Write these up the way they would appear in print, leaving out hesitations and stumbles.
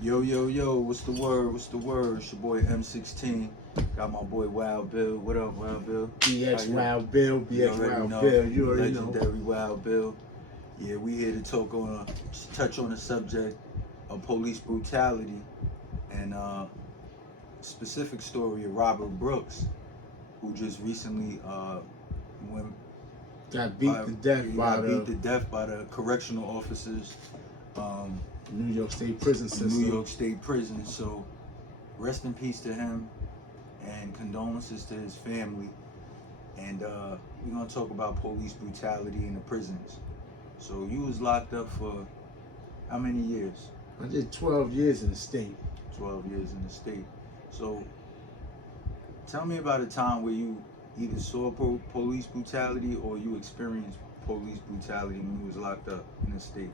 Yo, yo, yo, what's the word? What's the word? It's your boy M16. Got my boy Wild Bill. What up, Wild Bill? BX Wild Bill, BX Wild Bill, you already know. Legendary Wild Bill. Yeah, we here to touch on the subject of police brutality and specific story of Robert Brooks, who just recently got beat to death by the correctional officers. New York State prison system. New York State prison. So, rest in peace to him, and condolences to his family. And we're gonna talk about police brutality in the prisons. So, you was locked up for how many years? I did 12 years in the state. 12 years in the state. So, tell me about a time where you either saw police brutality or you experienced police brutality when you was locked up in the state.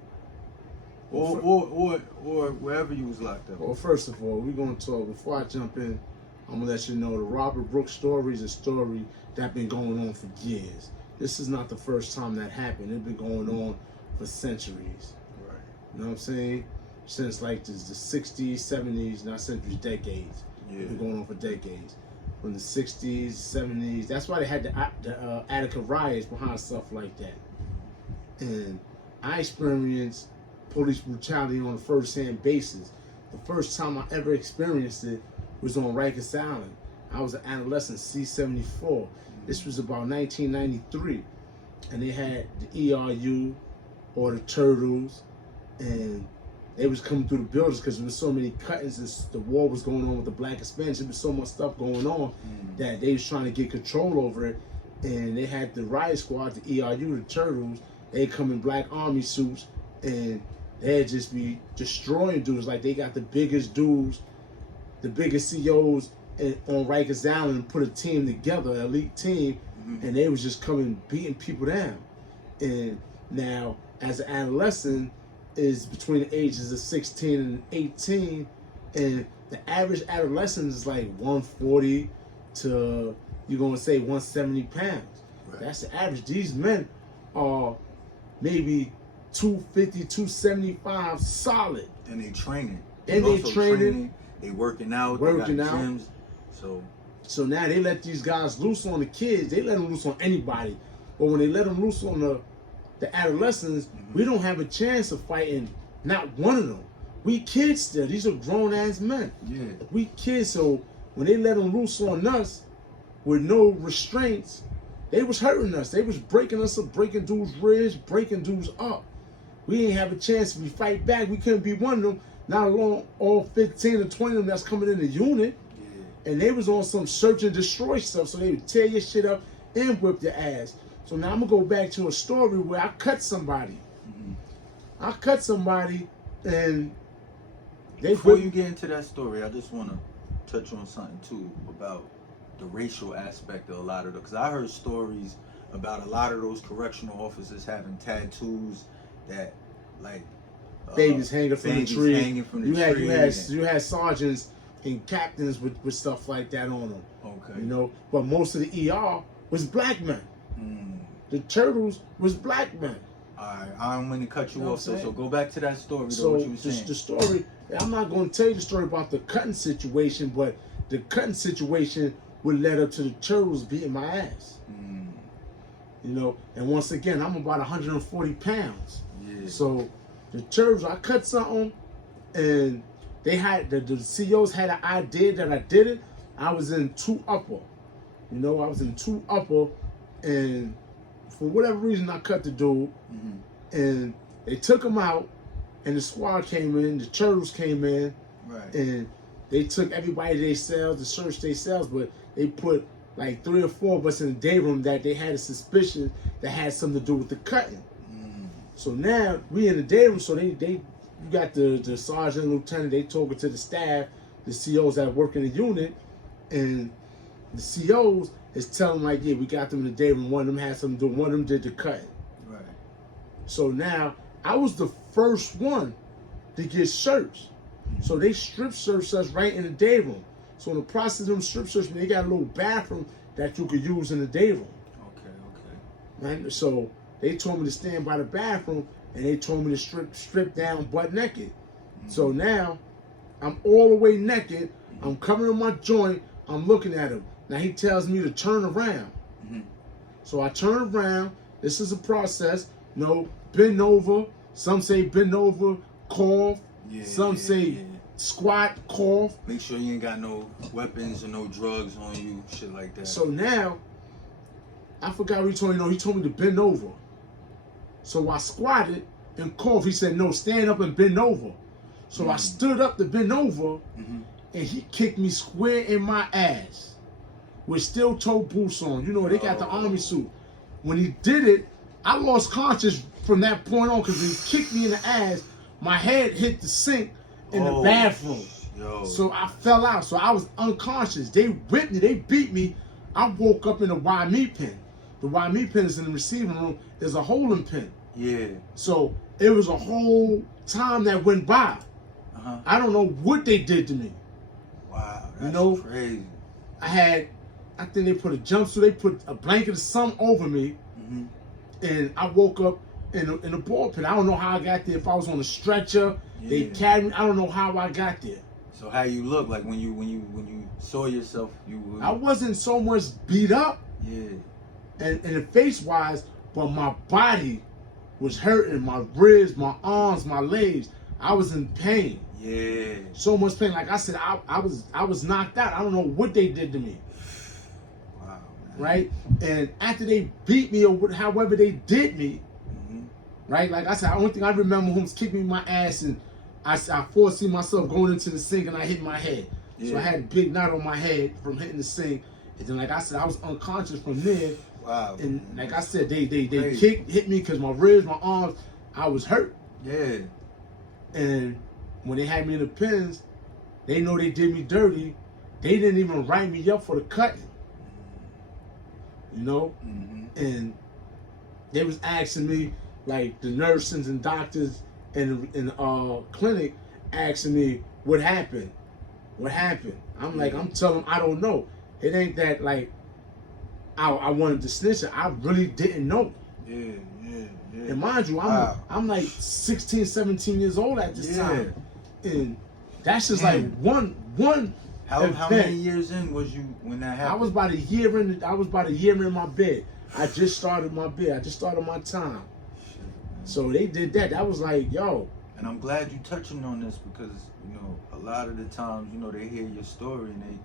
Or wherever you was locked up. Well, first of all, we're going to talk, before I jump in, I'm going to let you know the Robert Brooks story is a story that's been going on for years. This is not the first time that happened. It's been going on for centuries. Right. You know what I'm saying? Since like the 60s, 70s, not centuries, decades. Yeah. It's been going on for decades. From the 60s, 70s. That's why they had the Attica riots behind stuff like that. And I experienced police brutality on a first-hand basis. The first time I ever experienced it was on Rikers Island. I was an adolescent, C-74. This was about 1993. And they had the ERU, or the Turtles, and they was coming through the buildings because there was so many cuttings and the war was going on with the black expansion. There was so much stuff going on that they was trying to get control over it. And they had the riot squad, the ERU, the Turtles. They come in black army suits, and they'd just be destroying dudes. Like, they got the biggest dudes, the biggest CEOs on Rikers Island, and put a team together, an elite team, and they was just coming beating people down. And now, as an adolescent, is between the ages of 16 and 18, and the average adolescent is like 140 to, you're gonna say 170 pounds. Right. That's the average. These men are maybe 250, 275 solid. And they training. And they training. They working out. They got gyms. So now they let these guys loose on the kids. They let them loose on anybody. But when they let them loose on the adolescents, we don't have a chance of fighting not one of them. We kids still. These are grown-ass men. Yeah. We kids, so when they let them loose on us with no restraints, they was hurting us. They was breaking us up, breaking dudes' ribs, breaking dudes up. We didn't have a chance. If we fight back, we couldn't be one of them, not alone all 15 or 20 of them that's coming in the unit. Yeah. And they was on some search and destroy stuff, so they would tear your shit up and whip your ass. So now I'm going to go back to a story where I cut somebody. I cut somebody, and Before you get into that story, I just want to touch on something, too, about the racial aspect of a lot of them. Because I heard stories about a lot of those correctional officers having tattoos that, like... babies hanging from the tree. Hanging from the tree. You had sergeants and captains with stuff like that on them. Okay. You know, but most of the ER was black men. The Turtles was black men. Alright, I don't mean to cut you off, so go back to that story, so what you were saying. The story, I'm not going to tell you the story about the cutting situation, but the cutting situation would lead up to the Turtles beating my ass. You know, and once again, I'm about 140 pounds. Yeah. So the Turtles, I cut something, and they had, the CEOs had an idea that I did it. I was in 2 upper. You know, I was in 2 upper, and for whatever reason, I cut the dude, and they took him out, and the squad came in, the Turtles came in, and they took everybody to their cells to search their cells, but they put like 3 or 4 of us in the day room that they had a suspicion that had something to do with the cutting. So now we in the day room, so you got the sergeant, lieutenant, they talking to the staff, the COs that work in the unit, and the COs is telling them, like, yeah, we got them in the day room. One of them had something to do. One of them did the cutting. Right. So now I was the first one to get searched. So they strip searched us right in the day room. So in the process of them strip searching, they got a little bathroom that you could use in the day room. Okay. Right. So they told me to stand by the bathroom, and they told me to strip down butt naked. So now I'm all the way naked. I'm covering my joint. I'm looking at him. Now he tells me to turn around. Mm-hmm. So I turn around. This is a process. Bend over. Some say bend over, cough. Some say squat, cough. Make sure you ain't got no weapons or no drugs on you, shit like that. So now, I forgot what he told me. He told me to bend over. So I squatted and coughed. He said, no, stand up and bend over. So I stood up to bend over, and he kicked me square in my ass with steel-toe boots on. They got the army suit. When he did it, I lost conscious from that point on because he kicked me in the ass. My head hit the sink in the bathroom. So I fell out. So I was unconscious. They whipped me. They beat me. I woke up in the Y-Me pen. The Y-Me pen is in the receiving room. There's a holding pen. Yeah. So it was a whole time that went by. I don't know what they did to me. Wow, that's crazy. I think they put a jumpsuit, they put a blanket or something over me, and I woke up in a ball pit. I don't know how I got there. If I was on a stretcher, they carried me. I don't know how I got there. So how you look like when you saw yourself? I wasn't so much beat up, and the face wise, but my body was hurting. My ribs, my arms, my legs. I was in pain. Yeah. So much pain. Like I said, I was knocked out. I don't know what they did to me. Wow, man. Right? And after they beat me or however they did me, right? Like I said, the only thing I remember was kicking me in my ass, and I foresee myself going into the sink and I hit my head. So I had a big knot on my head from hitting the sink. And then, like I said, I was unconscious from there. Wow. And like I said, they hit me because my ribs, my arms, I was hurt. Yeah. And when they had me in the pens, they know they did me dirty. They didn't even write me up for the cutting. And they was asking me, like the nurses and doctors in the clinic, asking me what happened. I'm like, I'm telling them I don't know. It ain't that like I wanted to snitch it. I really didn't know. Yeah. And mind you, I'm like 16, 17 years old at this time. And that's just like one How many years in was you when that happened? I was about a year in my bed. I just started my bed. I just started my time. Shit, so they did that. That was like, yo. And I'm glad you touching on this because, a lot of the times, they hear your story and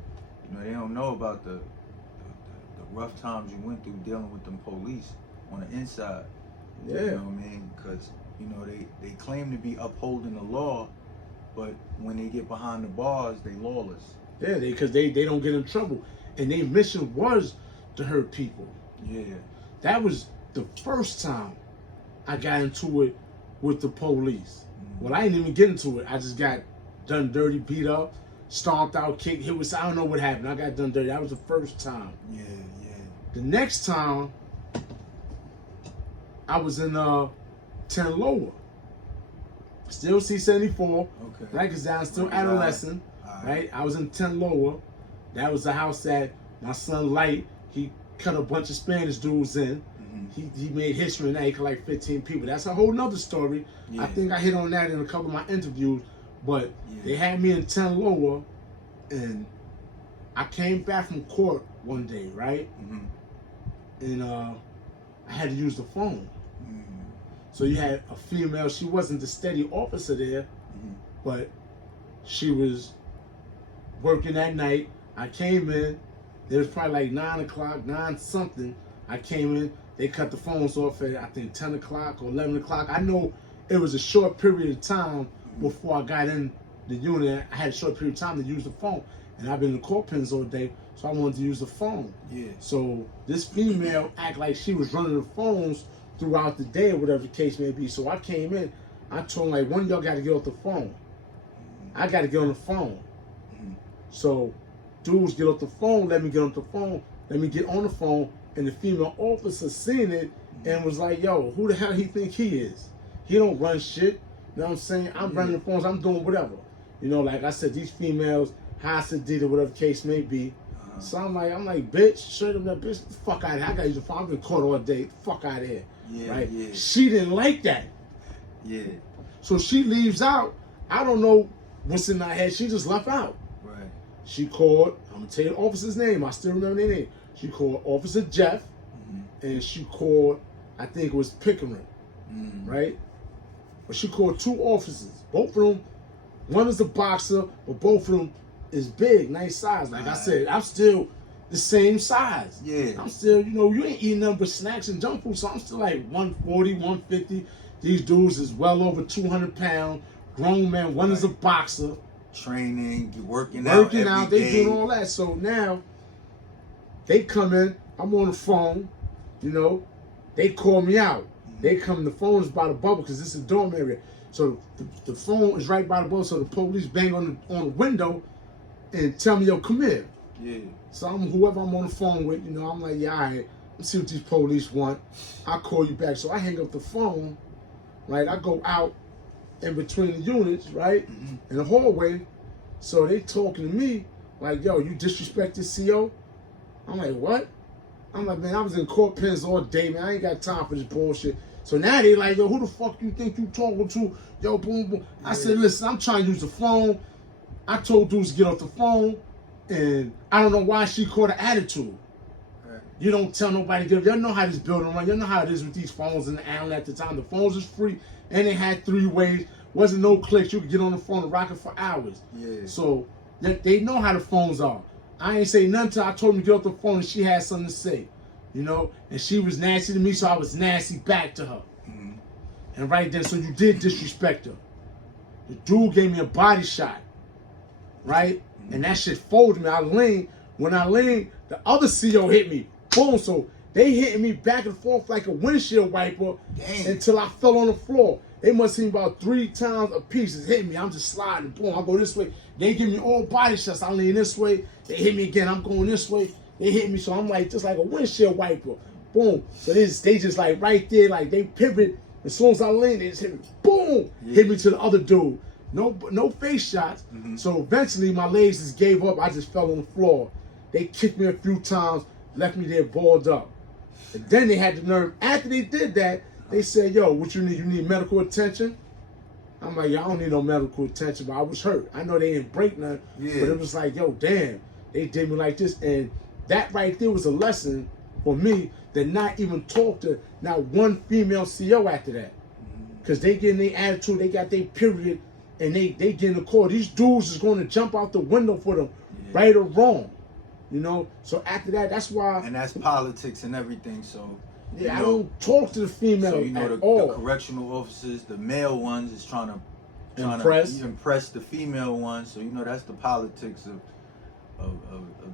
they don't know about the rough times you went through dealing with them police on the inside. Yeah. You know what I mean? Because, they claim to be upholding the law, but when they get behind the bars, they lawless. Yeah, because they don't get in trouble. And their mission was to hurt people. Yeah. That was the first time I got into it with the police. Well, I didn't even get into it. I just got done dirty, beat up, stomped out, kicked, hit with, I don't know what happened. I got done dirty. That was the first time. Yeah. The next time, I was in 10 Lower. Still C-74. Okay. Right, because I was still adolescent. Right? I was in 10 Lower. That was the house that my son Light, he cut a bunch of Spanish dudes in. He made history in that. He cut like 15 people. That's a whole nother story. I think I hit on that in a couple of my interviews. But they had me in 10 Lower, and I came back from court one day, right? And I had to use the phone. So you had a female, she wasn't the steady officer there, but she was working that night. I came in, it was probably like 9 o'clock, 9 something. I came in, they cut the phones off at I think 10 o'clock or 11 o'clock. I know it was a short period of time before I got in the unit. I had a short period of time to use the phone. And I've been in the court pens all day, so I wanted to use the phone. Yeah. So this female act like she was running the phones throughout the day or whatever the case may be. So I came in, I told them, like, one of y'all got to get off the phone. I got to get on the phone. So dudes get off the phone, let me get on the phone, let me get on the phone, and the female officer seen it and was like, yo, who the hell he think he is? He don't run shit. You know what I'm saying? I'm running the phones, I'm doing whatever. Like I said, these females, Hassa did it, whatever the case may be. So I'm like, bitch, straight up that bitch, the fuck out of here. I gotta use the phone. I've been caught all day. The fuck out of here. Right? She didn't like that. So she leaves out. I don't know what's in her head. She just left out. Right. She called, I'm going to tell you the officer's name. I still remember their name. She called Officer Jeff, and she called, I think it was Pickering, right? But she called 2 officers. Both of them, one is a boxer, but both of them is big, nice size. Like I said, I'm still the same size. Yeah. I'm still, you know, you ain't eating nothing but snacks and junk food, so I'm still like 140, 150. These dudes is well over 200 pounds. Grown man, one is a boxer. Training, working out every they day. doing all that. So now they come in, I'm on the phone, you know, they call me out. They come, the phone is by the bubble because this is a dorm area. So the phone is right by the bubble, so the police bang on the window and tell me, yo, come here. Yeah. So whoever I'm on the phone with, you know, I'm like, yeah, all right, let's see what these police want. I'll call you back. So I hang up the phone, right? I go out in between the units, right? In the hallway. So they talking to me like, yo, you disrespected CO? I'm like, what? I'm like, man, I was in court pens all day, man. I ain't got time for this bullshit. So now they like, yo, who the fuck you think you talking to? Yo, boom, boom. I said, listen, I'm trying to use the phone. I told dudes to get off the phone, and I don't know why she caught an attitude. Right. You don't tell nobody. Y'all know how this building runs. Y'all know how it is with these phones in the island at the time. The phones was free, and they had 3 ways. Wasn't no clicks. You could get on the phone and rock it for hours. Yeah. So they know how the phones are. I ain't say nothing till I told her to get off the phone and she had something to say, you know. And she was nasty to me, so I was nasty back to her. And right then, so you did disrespect her. The dude gave me a body shot, right? And that shit folded me. I leaned. When I leaned, the other CO hit me. Boom. So they hitting me back and forth like a windshield wiper. Damn. Until I fell on the floor. They must have seen about 3 times a piece. It's hitting me. I'm just sliding. Boom. I go this way. They give me all body shots. I lean this way. They hit me again. I'm going this way. They hit me. So I'm like just like a windshield wiper. Boom. So they just like right there. Like they pivot. As soon as I lean, they just hit me. Boom. Yeah. Hit me to the other dude. No face shots. So eventually my legs just gave up. I just fell on the floor. They kicked me a few times. Left me there balled up. And then they had the nerve. After they did that, they said, yo, what you need? You need medical attention? I'm like, yo, I don't need no medical attention, but I was hurt. I know they didn't break nothing, but it was like, yo, damn, they did me like this. And that right there was a lesson for me to not even talk to not one female CO after that. Because they getting their attitude, they got their period, and they getting the call. These dudes is going to jump out the window for them, right or wrong. You know? So after that, that's why. And that's politics and everything, so. Yeah, I don't talk to the female So, you know, at all. the correctional officers, the male ones is trying to impress the female ones. So, you know, that's the politics of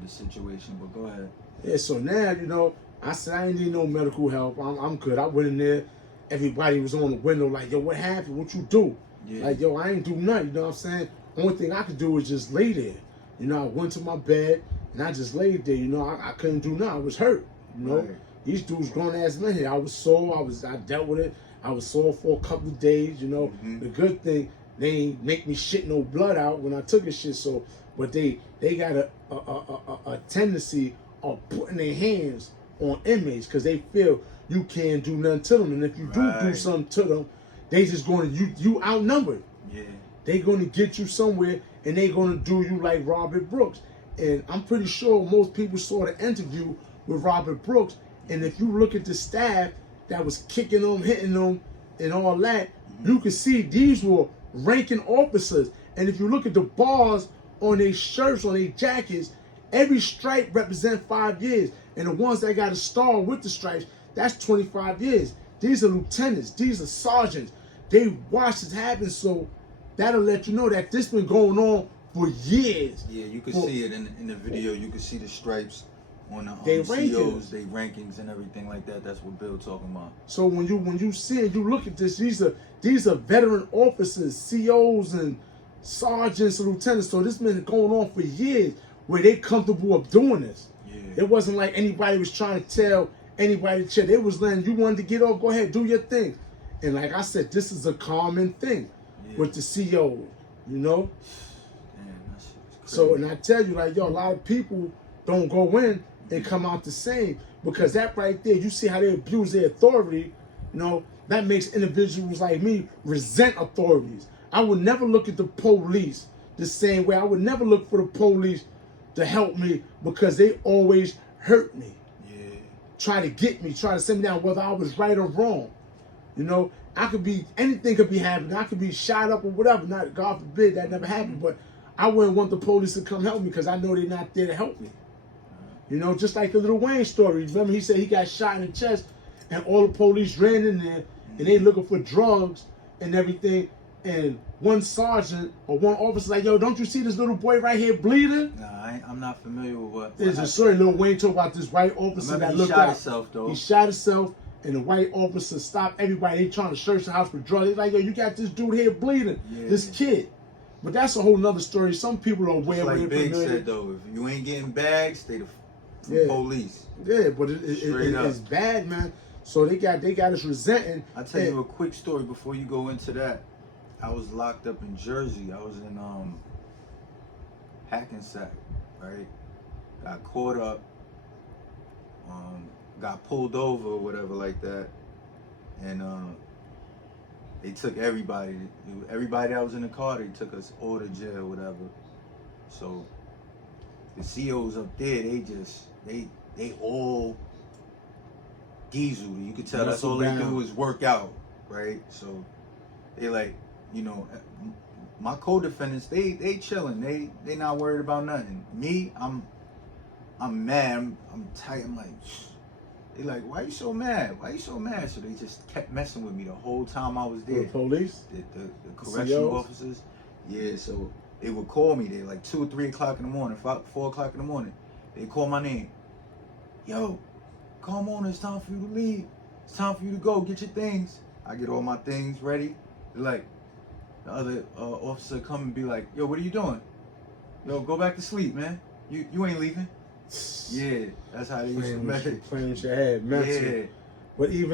the situation. But go ahead. Yeah, so now, you know, I said I ain't need no medical help. I'm good. I went in there. Everybody was on the window like, yo, what happened? What you do? Yeah. Like, yo, I ain't do nothing. You know what I'm saying? Only thing I could do was just lay there. You know, I went to my bed and I just laid there. You know, I couldn't do nothing. I was hurt. You know? Right. These dudes grown ass men here. I was sore. I dealt with it. I was sore for a couple of days. You know, the good thing, they ain't make me shit no blood out when I took a shit. So, but they got a tendency of putting their hands on inmates because they feel you can't do nothing to them, and if you do something to them, they just going to you outnumbered. Yeah, they going to get you somewhere, and they going to do you like Robert Brooks. And I'm pretty sure most people saw the interview with Robert Brooks. And if you look at the staff that was kicking them, hitting them, and all that, you can see these were ranking officers. And if you look at the bars on their shirts, on their jackets, every stripe represents 5 years. And the ones that got a star with the stripes, that's 25 years. These are lieutenants. These are sergeants. They watched it happen, so that'll let you know that this been going on for years. Yeah, you can see it in the video. You can see the stripes on the COs, they rankings and everything like that. That's what Bill talking about. So when you see it, you look at this. These are veteran officers, COs and sergeants and lieutenants. So this been going on for years, where they comfortable of doing this. Yeah. It wasn't like anybody was trying to tell anybody to chill. They was letting you wanted to get off. Go ahead, do your thing. And like I said, this is a common thing with the COs. You know. Damn, that shit is crazy. So and I tell you, like yo, a lot of people don't go in and come out the same, because that right there, you see how they abuse their authority, you know, that makes individuals like me resent authorities. I would never look at the police the same way. I would never look for the police to help me because they always hurt me. Yeah. Try to get me, try to send me down, whether I was right or wrong. You know, anything could be happening. I could be shot up or whatever. Not, God forbid, that never happened. But I wouldn't want the police to come help me because I know they're not there to help me. You know, just like the Lil Wayne story. Remember, he said he got shot in the chest, and all the police ran in there, and they looking for drugs and everything. And one sergeant or one officer like, yo, don't you see this little boy right here bleeding? Nah, I'm not familiar with what. There's a story Lil Wayne talk about this white officer that looked out. He shot himself, though. He shot himself, and the white officer stopped everybody. They trying to search the house for drugs. They're like, yo, you got this dude here bleeding, this kid. But that's a whole nother story. Some people are aware of it. Like Big said, though, if you ain't getting bags, stay the police. Yeah, but it's bad, man. So they got us resenting. I'll tell you a quick story before you go into that. I was locked up in Jersey. I was in Hackensack, right? Got caught up, got pulled over or whatever like that, and they took everybody that was in the car. They took us all to jail, or whatever. So the COs up there, they all diesel. You could tell that's all they do is work out, right? So they like, you know, my co-defendants, they chilling. They not worried about nothing. Me, I'm mad. I'm tight. I'm like, they like, why you so mad? Why you so mad? So they just kept messing with me the whole time I was there. The police? The correctional officers. Yeah, so they would call me. They like 2 or 3 o'clock in the morning, 4 o'clock in the morning. They call my name. Yo, come on, it's time for you to leave. It's time for you to go. Get your things. I get all my things ready. They're like, the other officer come and be like, yo, what are you doing? Yo, go back to sleep, man. You ain't leaving. Yeah, that's how they used to measure. Playing with your head, mentally. Yeah. But even